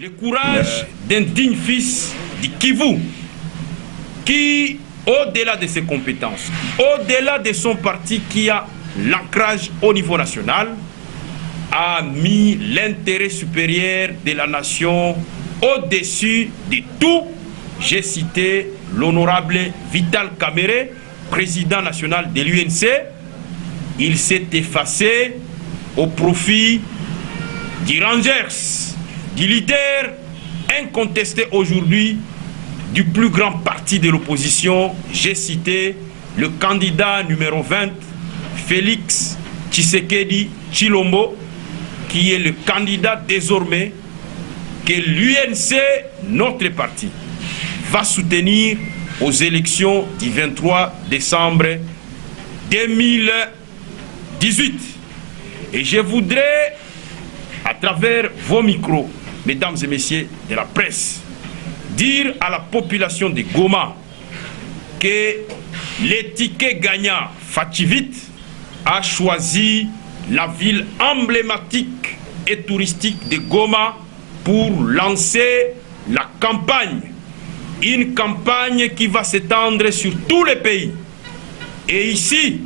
Le courage d'un digne fils du Kivu qui, au-delà de ses compétences, au-delà de son parti qui a l'ancrage au niveau national, a mis l'intérêt supérieur de la nation au-dessus de tout. J'ai cité l'honorable Vital Kamerhe, président national de l'UNC. Il s'est effacé au profit du Rangers, du leader incontesté aujourd'hui du plus grand parti de l'opposition. J'ai cité le candidat numéro 20, Félix Tshisekedi Tshilombo, qui est le candidat désormais que l'UNC, notre parti, va soutenir aux élections du 23 décembre 2018. Et je voudrais, à travers vos micros, mesdames et messieurs de la presse, dire à la population de Goma que les tickets gagnants Fativit a choisi la ville emblématique et touristique de Goma pour lancer la campagne. Une campagne qui va s'étendre sur tous les pays. Et ici,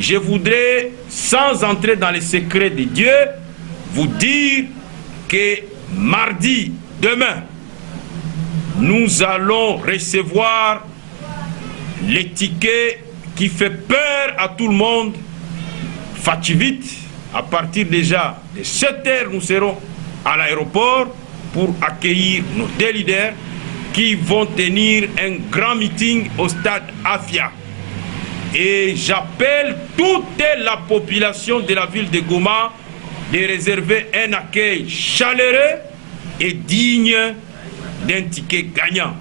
je voudrais, sans entrer dans les secrets de Dieu, vous dire que mardi, demain, nous allons recevoir les tickets qui fait peur à tout le monde. Fativit, à partir déjà de 7 heures, nous serons à l'aéroport pour accueillir nos deux leaders qui vont tenir un grand meeting au stade Afia. Et j'appelle toute la population de la ville de Goma de réserver un accueil chaleureux et digne d'un ticket gagnant.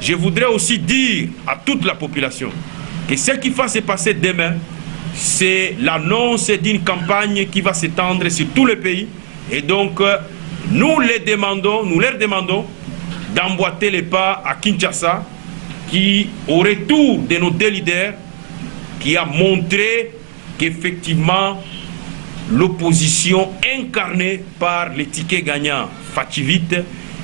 Je voudrais aussi dire à toute la population que ce qui va se passer demain, c'est l'annonce d'une campagne qui va s'étendre sur tout le pays. Et donc, nous leur demandons d'emboîter les pas à Kinshasa, qui, au retour de nos deux leaders, qui a montré qu'effectivement, l'opposition incarnée par les tickets gagnants Fativit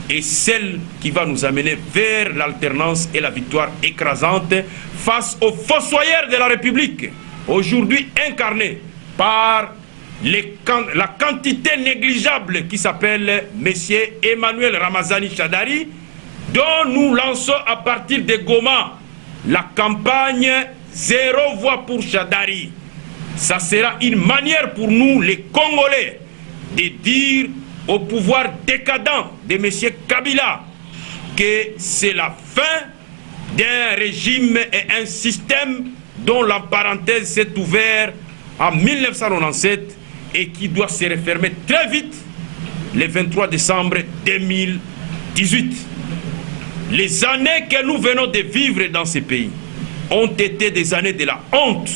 est celle qui va nous amener vers l'alternance et la victoire écrasante face aux fossoyeurs de la République, aujourd'hui incarnés par la quantité négligeable qui s'appelle M. Emmanuel Ramazani Shadari, dont nous lançons à partir de Goma la campagne 0 voix pour Shadari. Ça sera une manière pour nous, les Congolais, de dire au pouvoir décadent de M. Kabila que c'est la fin d'un régime et un système dont la parenthèse s'est ouverte en 1997 et qui doit se refermer très vite le 23 décembre 2018. Les années que nous venons de vivre dans ces pays ont été des années de la honte.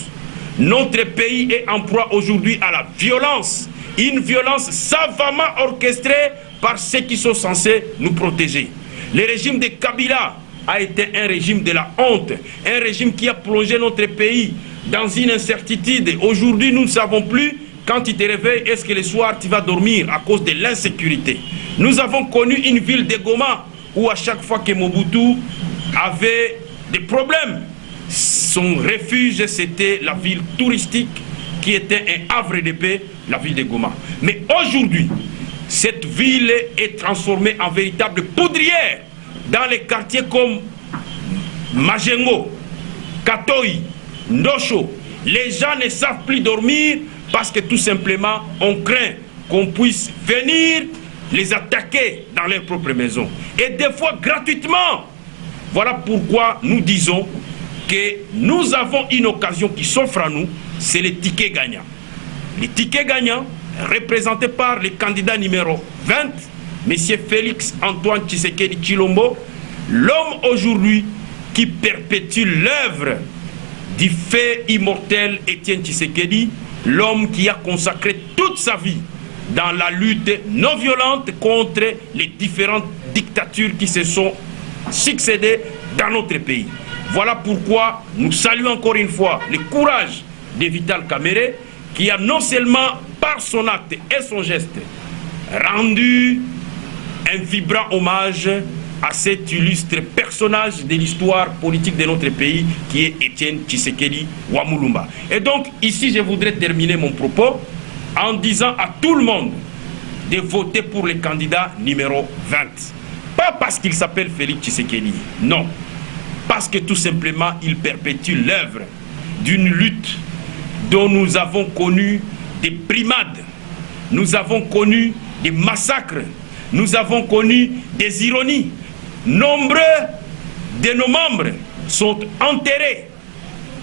Notre pays est en proie aujourd'hui à la violence, une violence savamment orchestrée par ceux qui sont censés nous protéger. Le régime de Kabila a été un régime de la honte, un régime qui a plongé notre pays dans une incertitude. Aujourd'hui, nous ne savons plus, quand tu te réveilles, est-ce que le soir tu vas dormir à cause de l'insécurité. Nous avons connu une ville de Goma où à chaque fois que Mobutu avait des problèmes, son refuge, c'était la ville touristique qui était un havre de paix, la ville de Goma. Mais aujourd'hui, cette ville est transformée en véritable poudrière dans les quartiers comme Majengo, Katoyi, Ndosho. Les gens ne savent plus dormir parce que tout simplement, on craint qu'on puisse venir les attaquer dans leur propre maison. Et des fois gratuitement. Voilà pourquoi nous disons que nous avons une occasion qui s'offre à nous, c'est les tickets gagnants. Les tickets gagnants, représentés par le candidat numéro 20, M. Félix Antoine Tshisekedi Tshilombo, l'homme aujourd'hui qui perpétue l'œuvre du fait immortel Étienne Tshisekedi, l'homme qui a consacré toute sa vie dans la lutte non violente contre les différentes dictatures qui se sont succédées dans notre pays. Voilà pourquoi nous saluons encore une fois le courage de Vital Kamerhe, qui a non seulement par son acte et son geste rendu un vibrant hommage à cet illustre personnage de l'histoire politique de notre pays qui est Étienne Tshisekedi Wamulumba. Et donc, ici, je voudrais terminer mon propos en disant à tout le monde de voter pour le candidat numéro 20. Pas parce qu'il s'appelle Félix Tshisekedi, non. Parce que tout simplement, il perpétue l'œuvre d'une lutte dont nous avons connu des brimades, nous avons connu des massacres, nous avons connu des ironies. Nombreux de nos membres sont enterrés.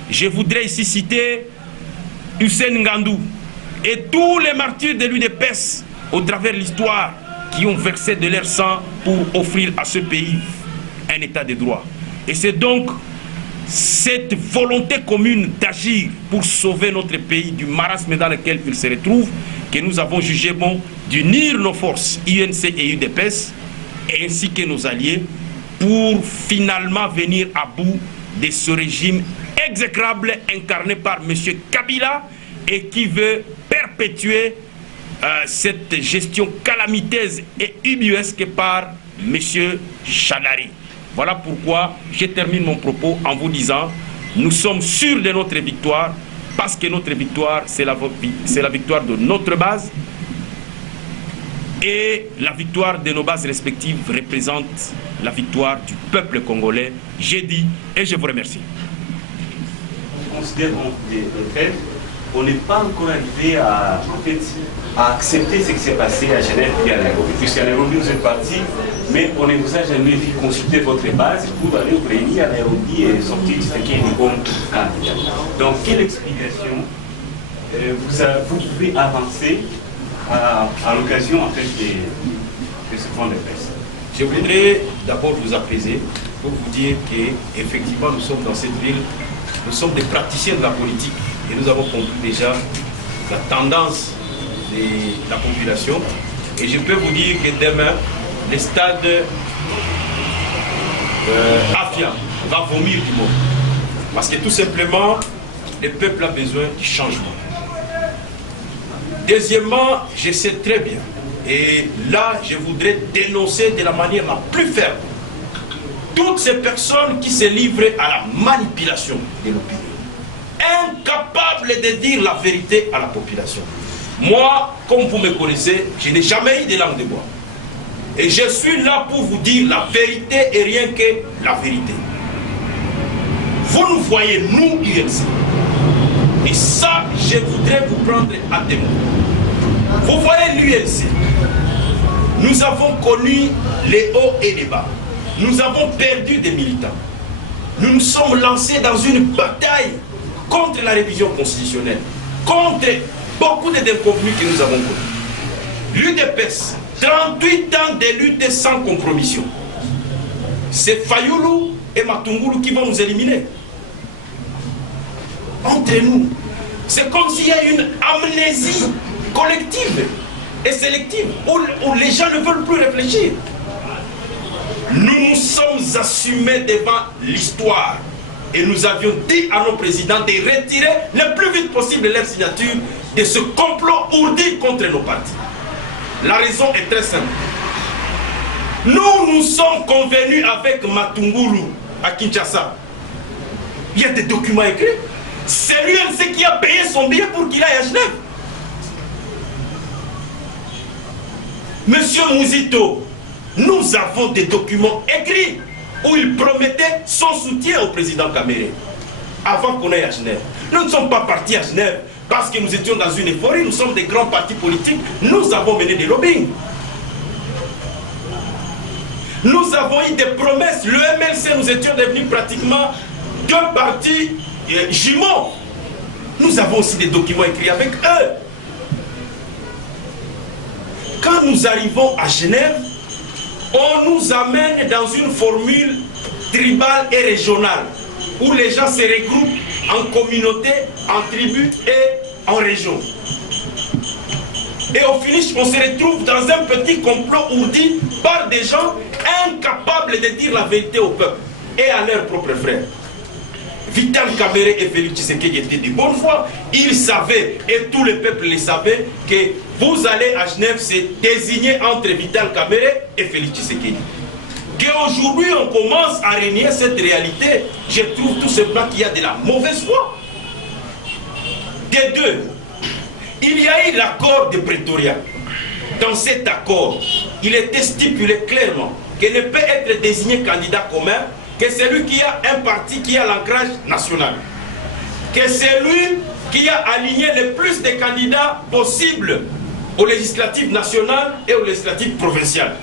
Je voudrais ici citer Hussein Ngandou et tous les martyrs de l'UDPS au travers de l'histoire qui ont versé de leur sang pour offrir à ce pays un état de droit. Et c'est donc cette volonté commune d'agir pour sauver notre pays du marasme dans lequel il se retrouve que nous avons jugé bon d'unir nos forces UNC et UDPS ainsi que nos alliés pour finalement venir à bout de ce régime exécrable incarné par M. Kabila et qui veut perpétuer cette gestion calamiteuse et ubuesque par M. Chanari. Voilà pourquoi je termine mon propos en vous disant nous sommes sûrs de notre victoire parce que notre victoire c'est la victoire de notre base et la victoire de nos bases respectives représente la victoire du peuple congolais. J'ai dit et je vous remercie. On considère en fait on n'est pas encore arrivé à accepter ce qui s'est passé à Genève et à Nairobi. Puisqu'à Nairobi, vous êtes parti, mais on ne vous a jamais vu consulter votre base pour aller vous réunir à Nairobi et sortir ce qui est comme candidat. Donc, quelle explication vous pouvez avancer à l'occasion en fait, de ce point de presse? Je voudrais d'abord vous apaiser pour vous dire qu'effectivement, nous sommes dans cette ville, nous sommes des praticiens de la politique. Et nous avons compris déjà la tendance de la population. Et je peux vous dire que demain, le stade Afia va vomir du monde. Parce que tout simplement, le peuple a besoin du changement. Deuxièmement, je sais très bien, et là, je voudrais dénoncer de la manière la plus ferme toutes ces personnes qui se livrent à la manipulation de l'opinion, incapables de dire la vérité à la population. Moi, comme vous me connaissez, je n'ai jamais eu de langue de bois. Et je suis là pour vous dire la vérité et rien que la vérité. Vous nous voyez, nous, UNC. Et ça, je voudrais vous prendre à témoin. Vous voyez l'UNC. Nous avons connu les hauts et les bas. Nous avons perdu des militants. Nous nous sommes lancés dans une bataille contre la révision constitutionnelle, contre beaucoup de déconvenus que nous avons connus. L'UDPS, 38 ans de lutte sans compromission. C'est Fayoulou et Matungulu qui vont nous éliminer. Entre nous, c'est comme s'il y a une amnésie collective et sélective où les gens ne veulent plus réfléchir. Nous nous sommes assumés devant l'histoire et nous avions dit à nos présidents de retirer le plus vite possible leur signature de ce complot ourdi contre nos partis. La raison est très simple. Nous sommes convenus avec Matungulu à Kinshasa. Il y a des documents écrits. C'est l'UNC qui a payé son billet pour qu'il aille à Genève. Monsieur Mouzito, nous avons des documents écrits où il promettait son soutien au président Kamere avant qu'on aille à Genève. Nous ne sommes pas partis à Genève parce que nous étions dans une euphorie, nous sommes des grands partis politiques, nous avons mené des lobbying. Nous avons eu des promesses, le MLC, nous étions devenus pratiquement deux partis jumeaux. Nous avons aussi des documents écrits avec eux. Quand nous arrivons à Genève, on nous amène dans une formule tribale et régionale où les gens se regroupent en communauté, en tribus et en région. Et au finish, on se retrouve dans un petit complot ourdi par des gens incapables de dire la vérité au peuple et à leurs propres frères. Vital Kamerhe et Félix Tshisekedi étaient de bonne foi. Ils savaient, et tout le peuple le savait, que vous allez à Genève, c'est désigné entre Vital Kamerhe et Félix Tshisekedi. Qu'aujourd'hui on commence à renier cette réalité, je trouve tout simplement qu'il y a de la mauvaise foi. Des deux, il y a eu l'accord de Pretoria. Dans cet accord, il était stipulé clairement qu'il ne peut être désigné candidat commun que celui qui a un parti qui a l'ancrage national. Que celui qui a aligné le plus de candidats possibles aux législatives nationales et aux législatives provinciales.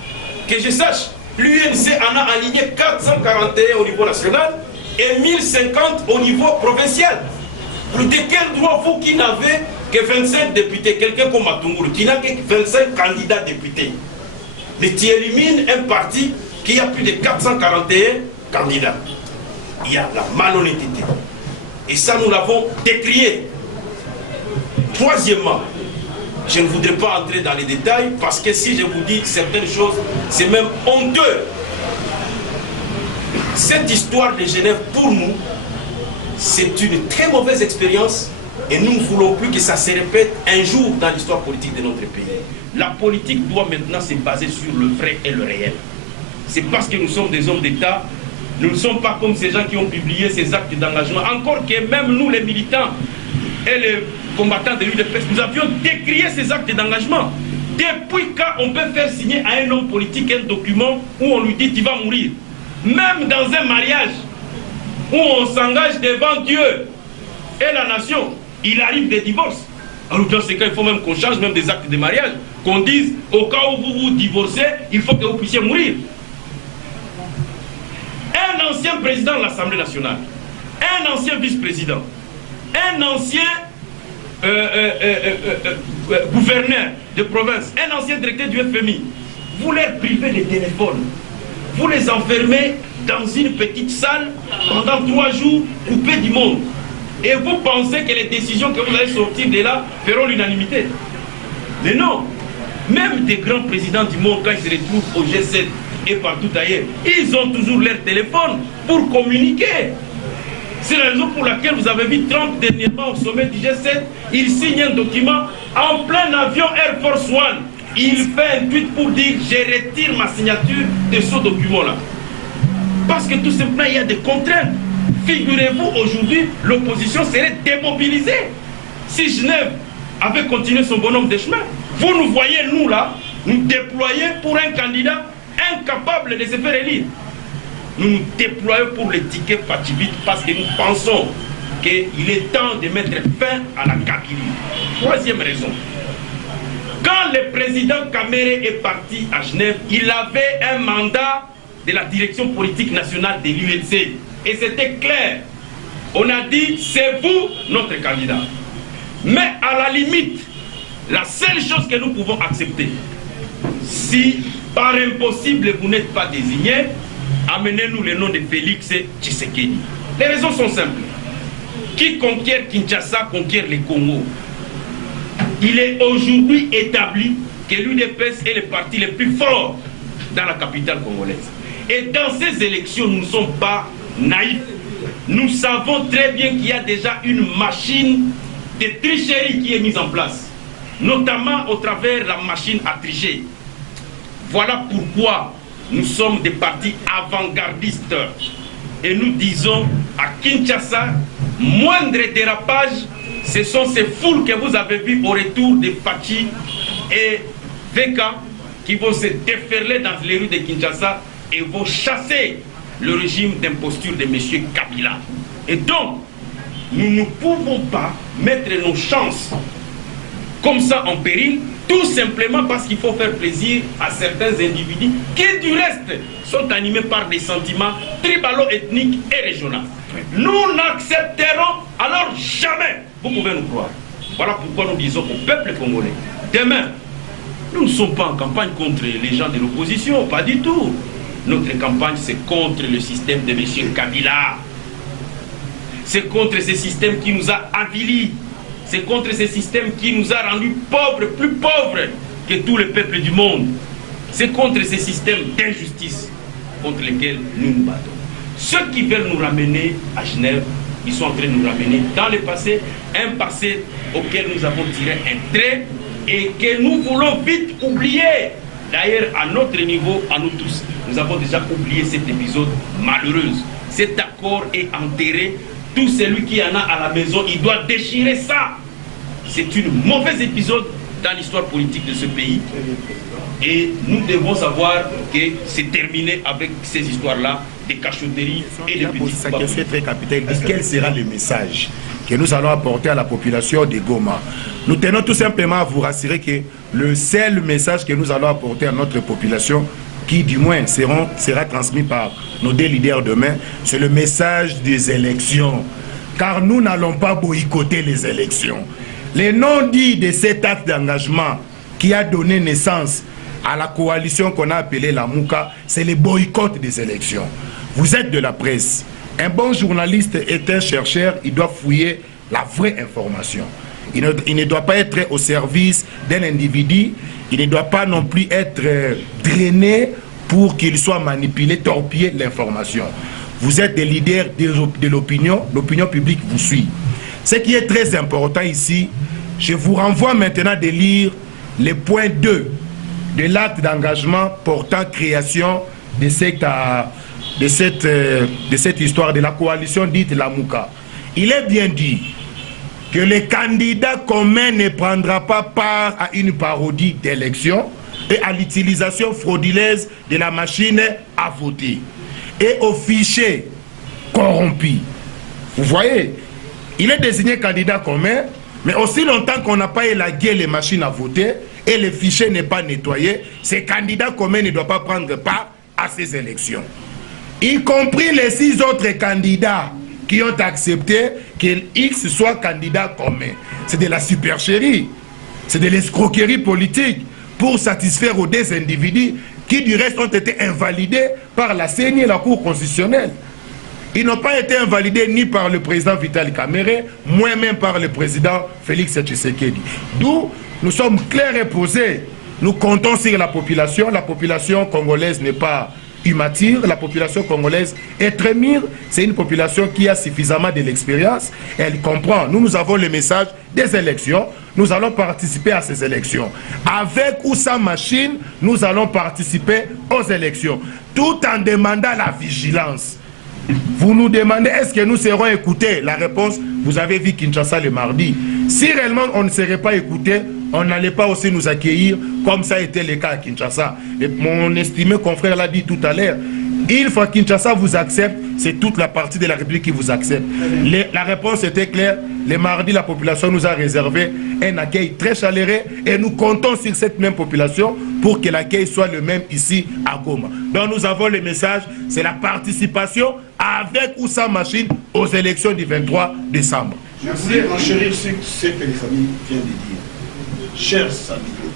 Que je sache, l'UNC en a aligné 441 au niveau national et 1050 au niveau provincial. De quel droit vous qui n'avez que 25 députés, quelqu'un comme Matungulu, qui n'a que 25 candidats députés, mais tu élimines un parti qui a plus de 441 candidats. Il y a la malhonnêteté. Et ça, nous l'avons décrié. Troisièmement, je ne voudrais pas entrer dans les détails parce que si je vous dis certaines choses, c'est même honteux. Cette histoire de Genève, pour nous, c'est une très mauvaise expérience et nous ne voulons plus que ça se répète un jour dans l'histoire politique de notre pays. La politique doit maintenant se baser sur le vrai et le réel. C'est parce que nous sommes des hommes d'État, nous ne sommes pas comme ces gens qui ont publié ces actes d'engagement. Encore que même nous, les militants et les combattants de l'UDPS, nous avions décrié ces actes d'engagement. Depuis quand on peut faire signer à un homme politique un document où on lui dit tu vas mourir? Même dans un mariage où on s'engage devant Dieu et la nation, il arrive des divorces. Alors dans ces cas, il faut même qu'on change même des actes de mariage, qu'on dise au cas où vous vous divorcez, il faut que vous puissiez mourir. Un ancien président de l'Assemblée nationale, un ancien vice-président, un ancien gouverneur de province, un ancien directeur du FMI, vous leur privez les téléphones, vous les enfermez dans une petite salle pendant 3 jours, coupés du monde. Et vous pensez que les décisions que vous allez sortir de là feront l'unanimité. Mais non. Même des grands présidents du monde, quand ils se retrouvent au G7 et partout ailleurs, ils ont toujours leur téléphone pour communiquer. C'est la raison pour laquelle vous avez vu Trump dernièrement au sommet du G7, il signe un document en plein avion Air Force One. Il fait un tweet pour dire « Je retire ma signature de ce document-là ». Parce que tout simplement, il y a des contraintes. Figurez-vous, aujourd'hui, l'opposition serait démobilisée. Si Genève avait continué son bonhomme de chemin, vous nous voyez, nous là, nous déployer pour un candidat incapable de se faire élire. Nous nous déployons pour le ticket Pachivite parce que nous pensons qu'il est temps de mettre fin à la Kabylie. Troisième raison. Quand le président Kamerhe est parti à Genève, il avait un mandat de la direction politique nationale de l'UNC. Et c'était clair. On a dit, c'est vous notre candidat. Mais à la limite, la seule chose que nous pouvons accepter, si par impossible vous n'êtes pas désigné, amenez-nous le nom de Félix Tshisekedi. Les raisons sont simples. Qui conquiert Kinshasa conquiert le Congo. Il est aujourd'hui établi que l'UDPS est le parti le plus fort dans la capitale congolaise. Et dans ces élections, nous ne sommes pas naïfs. Nous savons très bien qu'il y a déjà une machine de tricherie qui est mise en place, notamment au travers la machine à tricher. Voilà pourquoi nous sommes des partis avant-gardistes. Et nous disons à Kinshasa, moindre dérapage, ce sont ces foules que vous avez vues au retour de Fachi et Veka qui vont se déferler dans les rues de Kinshasa et vont chasser le régime d'imposture de M. Kabila. Et donc, nous ne pouvons pas mettre nos chances comme ça en péril, tout simplement parce qu'il faut faire plaisir à certains individus qui, du reste, sont animés par des sentiments tribalo-ethniques et régionaux. Nous n'accepterons alors jamais, vous pouvez nous croire. Voilà pourquoi nous disons au peuple congolais, demain, nous ne sommes pas en campagne contre les gens de l'opposition, pas du tout. Notre campagne, c'est contre le système de M. Kabila. C'est contre ce système qui nous a avilis. C'est contre ce système qui nous a rendus pauvres, plus pauvres que tous les peuples du monde. C'est contre ce système d'injustice contre lequel nous nous battons. Ceux qui veulent nous ramener à Genève ils sont en train de nous ramener dans le passé, un passé auquel nous avons tiré un trait et que nous voulons vite oublier. D'ailleurs, à notre niveau, à nous tous, nous avons déjà oublié cet épisode malheureux. Cet accord est enterré. Tout celui qui en a à la maison, il doit déchirer ça. C'est un mauvais épisode dans l'histoire politique de ce pays. Et nous devons savoir que c'est terminé avec ces histoires-là, des cachotteries et des petits sa question est très capitale. Quel sera le message que nous allons apporter à la population de Goma? Nous tenons tout simplement à vous rassurer que le seul message que nous allons apporter à notre population, qui du moins sera transmis par nos deux leaders demain, c'est le message des élections. Car nous n'allons pas boycotter les élections. Les non-dits de cet acte d'engagement qui a donné naissance à la coalition qu'on a appelée la Mouka, c'est le boycott des élections. Vous êtes de la presse. Un bon journaliste est un chercheur, il doit fouiller la vraie information. Il ne doit pas être au service d'un individu, il ne doit pas non plus être drainé pour qu'il soit manipulé, torpiller l'information. Vous êtes des leaders de l'opinion publique vous suit. Ce qui est très important ici, je vous renvoie maintenant de lire le point 2 de l'acte d'engagement portant création de cette histoire de la coalition dite la Mouka. Il est bien dit que le candidat commun ne prendra pas part à une parodie d'élection et à l'utilisation frauduleuse de la machine à voter et aux fichiers corrompus. Vous voyez, il est désigné candidat commun, mais aussi longtemps qu'on n'a pas élagué les machines à voter et le fichier n'est pas nettoyé, ces candidats communs ne doivent pas prendre part à ces élections. Y compris les 6 autres candidats qui ont accepté que X soit candidat commun. C'est de la supercherie, c'est de l'escroquerie politique pour satisfaire aux 2 individus qui du reste ont été invalidés par la CENI et la Cour constitutionnelle. Ils n'ont pas été invalidés ni par le président Vital Kamerhe, moins même par le président Félix Tshisekedi. D'où nous sommes clairs et posés. Nous comptons sur la population congolaise n'est pas immature, la population congolaise est très mûre, c'est une population qui a suffisamment de l'expérience, elle comprend. Nous avons le message des élections, nous allons participer à ces élections. Avec ou sans machine, nous allons participer aux élections, tout en demandant la vigilance. Vous nous demandez, est-ce que nous serons écoutés? La réponse, vous avez vu Kinshasa le mardi. Si réellement on ne serait pas écouté, on n'allait pas aussi nous accueillir comme ça a été le cas à Kinshasa. Et mon estimé confrère l'a dit tout à l'heure. Une fois que Kinshasa vous accepte, c'est toute la partie de la République qui vous accepte. La réponse était claire. Le mardi, la population nous a réservé un accueil très chaleureux et nous comptons sur cette même population pour que l'accueil soit le même ici à Goma. Donc nous avons le message, c'est la participation avec ou sans machine aux élections du 23 décembre. Je voulais enchérir ce que les familles viennent de dire. Chers amis,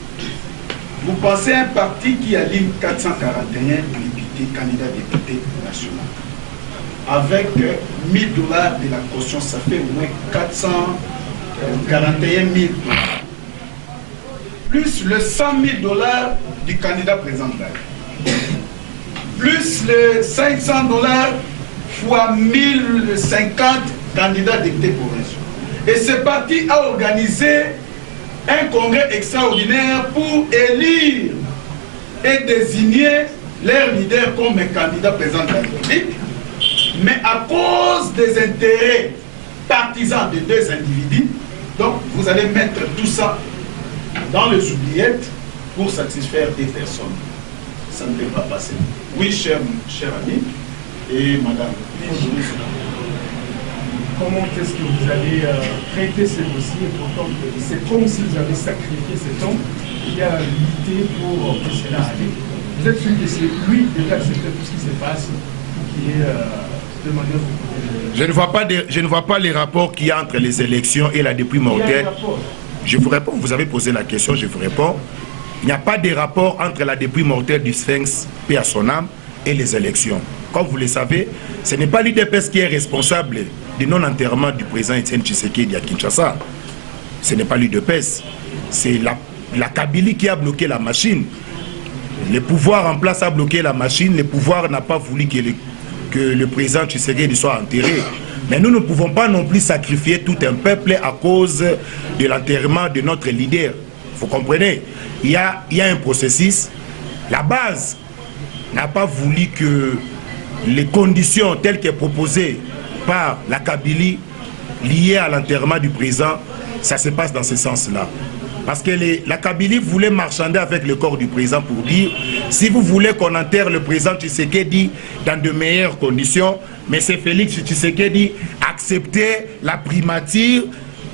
vous pensez à un parti qui aligne 441 députés, candidats députés nationaux. Avec 1 000 $ de la caution, ça fait au moins 441 000 $. Plus le 100 000 $ du candidat présidentiel. Plus les 500 $ fois 1050 candidats députés provinciaux. Et ce parti a organisé un congrès extraordinaire pour élire et désigner leur leader comme un candidat président de la République. Mais à cause des intérêts partisans de 2 individus, donc vous allez mettre tout ça dans les oubliettes pour satisfaire des personnes. Ça ne peut pas passer. Oui, cher ami et madame. Comment est-ce que vous allez traiter ce dossier, pourtant c'est comme si vous avez sacrifié cet homme qui a lutté pour que cela arrive. Vous êtes sûr que c'est lui déjà accepté tout ce qui se passe, qui est de manière... Je ne vois pas les rapports qu'il y a entre les élections et la dépouille mortelle. Je vous réponds, vous avez posé la question, je vous réponds. Il n'y a pas de rapport entre la dépouille mortelle du Sphinx, paix à son âme, et les élections. Comme vous le savez, ce n'est pas l'UDPS qui est responsable du non-enterrement du président Etienne Tshisekedi à Kinshasa. Ce n'est pas l'UDPS. C'est la Kabylie qui a bloqué la machine. Le pouvoir en place a bloqué la machine. Le pouvoir n'a pas voulu que le président Tshisekedi soit enterré. Mais nous ne pouvons pas non plus sacrifier tout un peuple à cause de l'enterrement de notre leader. Vous comprenez? Il y a un processus. La base n'a pas voulu que les conditions telles que proposées par la Kabylie liées à l'enterrement du président, ça se passe dans ce sens-là. Parce que la Kabylie voulait marchander avec le corps du président pour dire, si vous voulez qu'on enterre le président Tshisekedi dans de meilleures conditions, mais c'est Félix Tshisekedi, acceptez la primature,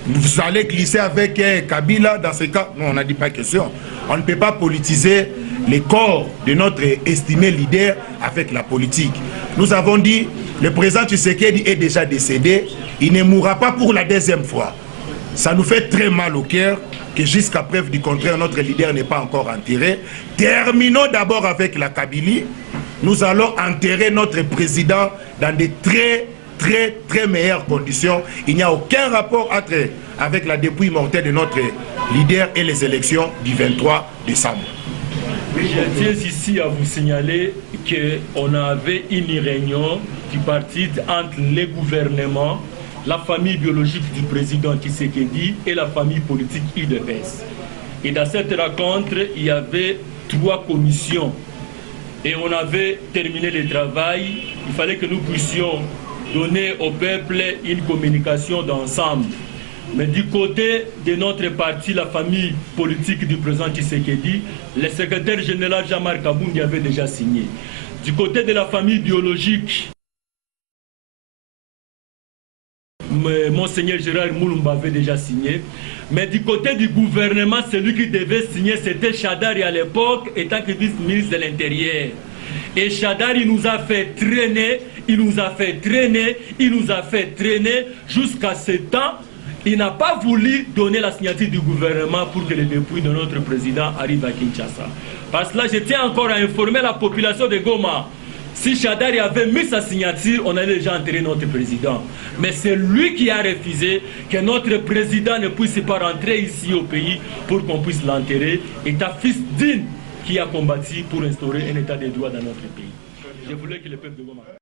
vous allez glisser avec Kabila, dans ce cas, non, on n'a dit pas question. On ne peut pas politiser les corps de notre estimé leader avec la politique. Nous avons dit, le président Tshisekedi est déjà décédé, il ne mourra pas pour la deuxième fois. Ça nous fait très mal au cœur que jusqu'à preuve du contraire, notre leader n'est pas encore enterré. Terminons d'abord avec la Kabylie. Nous allons enterrer notre président dans de très meilleures conditions. Il n'y a aucun rapport avec la dépouille mortelle de notre leader et les élections du 23 décembre. Oui, je tiens ici à vous signaler qu'on avait une réunion tripartite entre les gouvernements, la famille biologique du président Tshisekedi et la famille politique UDPS. Et dans cette rencontre, il y avait 3 commissions. Et on avait terminé le travail. Il fallait que nous puissions donner au peuple une communication d'ensemble. Mais du côté de notre parti, la famille politique du président Tshisekedi, le secrétaire général Jean-Marc Abungi avait déjà signé. Du côté de la famille biologique, Monseigneur Gérard Moulumba avait déjà signé. Mais du côté du gouvernement, celui qui devait signer, c'était Chadari à l'époque, étant que vice-ministre de l'Intérieur. Et Chadari nous a fait traîner, il nous a fait traîner jusqu'à ce temps. Il n'a pas voulu donner la signature du gouvernement pour que le dépouille de notre président arrive à Kinshasa. Parce que là, je tiens encore à informer la population de Goma. Si Chadari avait mis sa signature, on allait déjà enterrer notre président. Mais c'est lui qui a refusé que notre président ne puisse pas rentrer ici au pays pour qu'on puisse l'enterrer. Et un fils digne qui a combattu pour instaurer un état de droit dans notre pays. Je voulais que le peuple de Goma...